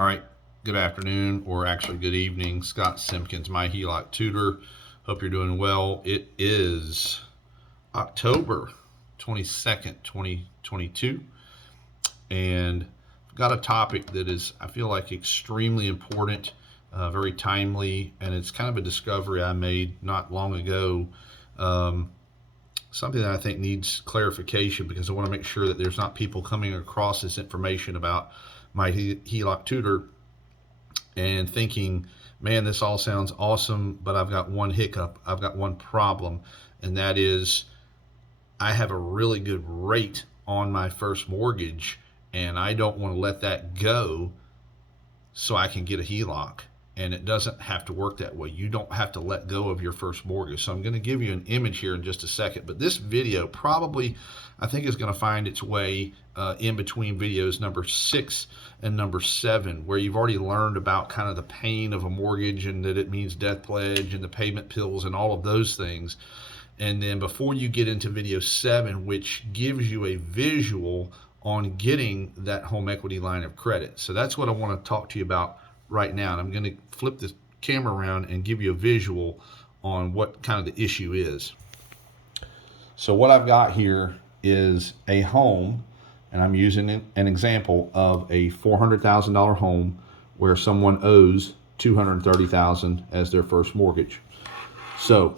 All right, good afternoon, or actually good evening. Scott Simpkins, my HELOC tutor. Hope you're doing well. It is October 22nd, 2022, and I've got a topic that is, I feel like, extremely important, very timely, and it's kind of a discovery I made not long ago. Something that I think needs clarification because I want to make sure that there's not people coming across this information about my HELOC tutor and thinking, man, this all sounds awesome, but I've got one hiccup, I've got one problem, and that is I have a really good rate on my first mortgage, and I don't want to let that go so I can get a HELOC. And it doesn't have to work that way. You don't have to let go of your first mortgage. So I'm going to give you an image here in just a second. But this video probably, I think, is going to find its way in between videos number 6 and number 7, where you've already learned about kind of the pain of a mortgage and that it means death pledge and the payment pills and all of those things. And then before you get into video 7, which gives you a visual on getting that home equity line of credit. So that's what I want to talk to you about right now. And I'm going to flip the camera around and give you a visual on what kind of the issue is. So what I've got here is a home, and I'm using an example of a $400,000 home where someone owes $230,000 as their first mortgage. So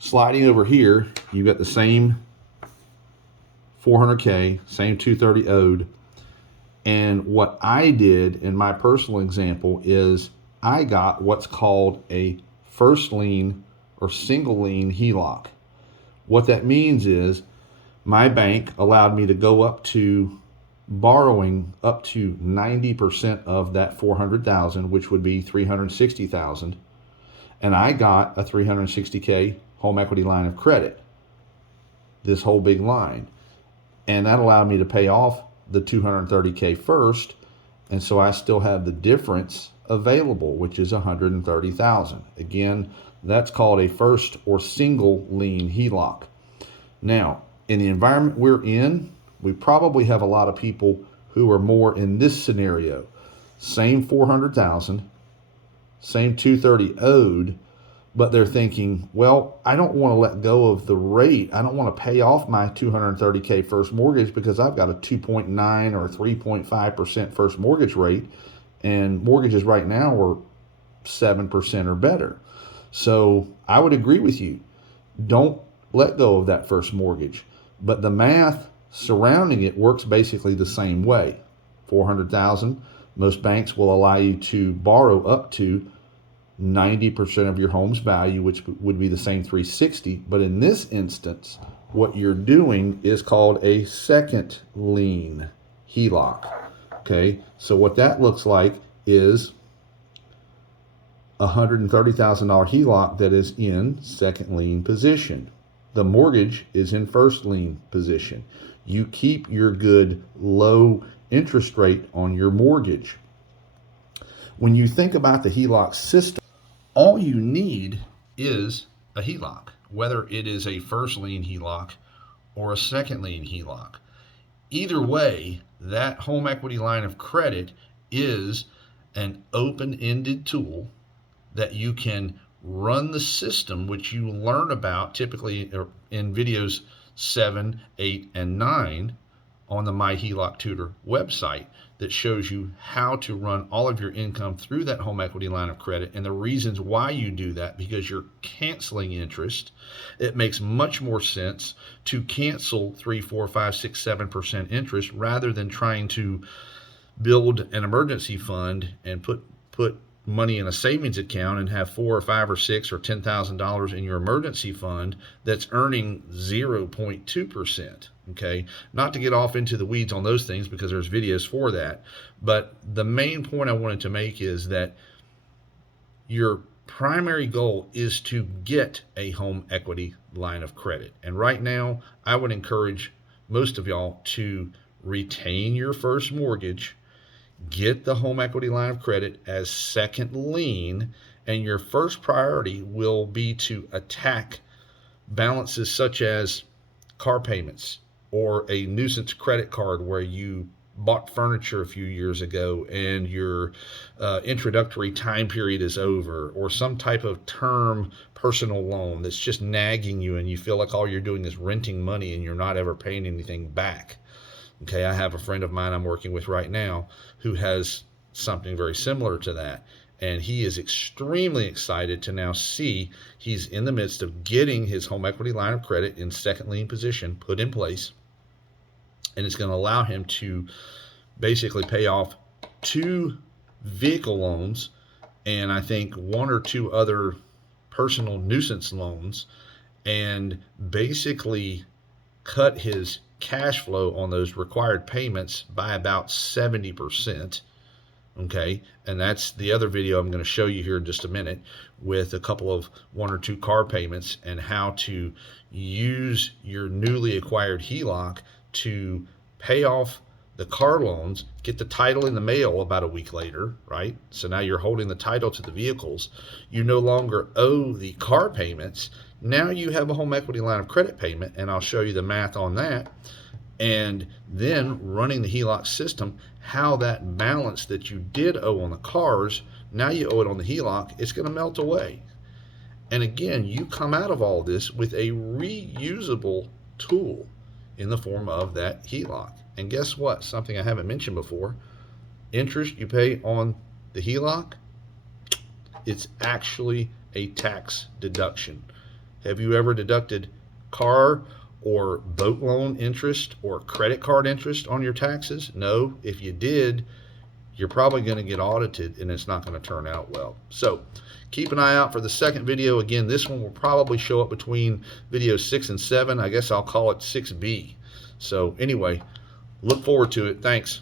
sliding over here, you've got the same 400K, same 230 owed. And what I did in my personal example is I got what's called a first lien or single lien HELOC. What that means is my bank allowed me to go up to borrowing up to 90% of that 400,000, which would be 360,000. And I got a 360K home equity line of credit, this whole big line. And that allowed me to pay off the 230K first, and so I still have the difference available, which is 130,000. Again, that's called a first or single lien HELOC. Now, in the environment we're in, we probably have a lot of people who are more in this scenario. Same 400,000, same 230 owed, but they're thinking, well, I don't want to let go of the rate. I don't want to pay off my 230K first mortgage because I've got a 2.9 or 3.5% first mortgage rate, and mortgages right now are 7% or better. So I would agree with you. Don't let go of that first mortgage. But the math surrounding it works basically the same way. 400,000, most banks will allow you to borrow up to 90% of your home's value, which would be the same 360. But in this instance, what you're doing is called a second lien HELOC. Okay, so what that looks like is a $130,000 HELOC that is in second lien position. The mortgage is in first lien position. You keep your good low interest rate on your mortgage. When you think about the HELOC system, all you need is a HELOC, whether it is a first lien HELOC or a second lien HELOC. Either way, that home equity line of credit is an open-ended tool that you can run the system, which you learn about typically in videos 7, 8, and 9 on the My HELOC Tutor website, that shows you how to run all of your income through that home equity line of credit and the reasons why you do that, because you're canceling interest. It makes much more sense to cancel 3, 4, 5, 6, 7% interest rather than trying to build an emergency fund and put money in a savings account and have 4 or 5 or 6 or $10,000 in your emergency fund that's earning 0.2%. Okay, not to get off into the weeds on those things because there's videos for that, but the main point I wanted to make is that your primary goal is to get a home equity line of credit. And right now, I would encourage most of y'all to retain your first mortgage, get the home equity line of credit as second lien, and your first priority will be to attack balances such as car payments or a nuisance credit card where you bought furniture a few years ago and your introductory time period is over, or some type of term personal loan that's just nagging you and you feel like all you're doing is renting money and you're not ever paying anything back. Okay, I have a friend of mine I'm working with right now who has something very similar to that. And he is extremely excited to now see he's in the midst of getting his home equity line of credit in second lien position put in place. And it's going to allow him to basically pay off 2 vehicle loans and I think 1 or 2 other personal nuisance loans, and basically cut his cash flow on those required payments by about 70%. Okay, and that's the other video I'm going to show you here in just a minute, with a couple of 1 or 2 car payments and how to use your newly acquired HELOC to pay off the car loans, get the title in the mail about a week later, right? So now you're holding the title to the vehicles. You no longer owe the car payments. Now you have a home equity line of credit payment, and I'll show you the math on that. And then running the HELOC system, how that balance that you did owe on the cars, now you owe it on the HELOC, it's going to melt away. And again, you come out of all this with a reusable tool in the form of that HELOC. And guess what? Something I haven't mentioned before. Interest you pay on the HELOC, it's actually a tax deduction. Have you ever deducted car or boat loan interest or credit card interest on your taxes? No. If you did, you're probably going to get audited and it's not going to turn out well. So keep an eye out for the second video. Again, this one will probably show up between videos 6 and 7. I guess I'll call it 6B. So anyway, look forward to it. Thanks.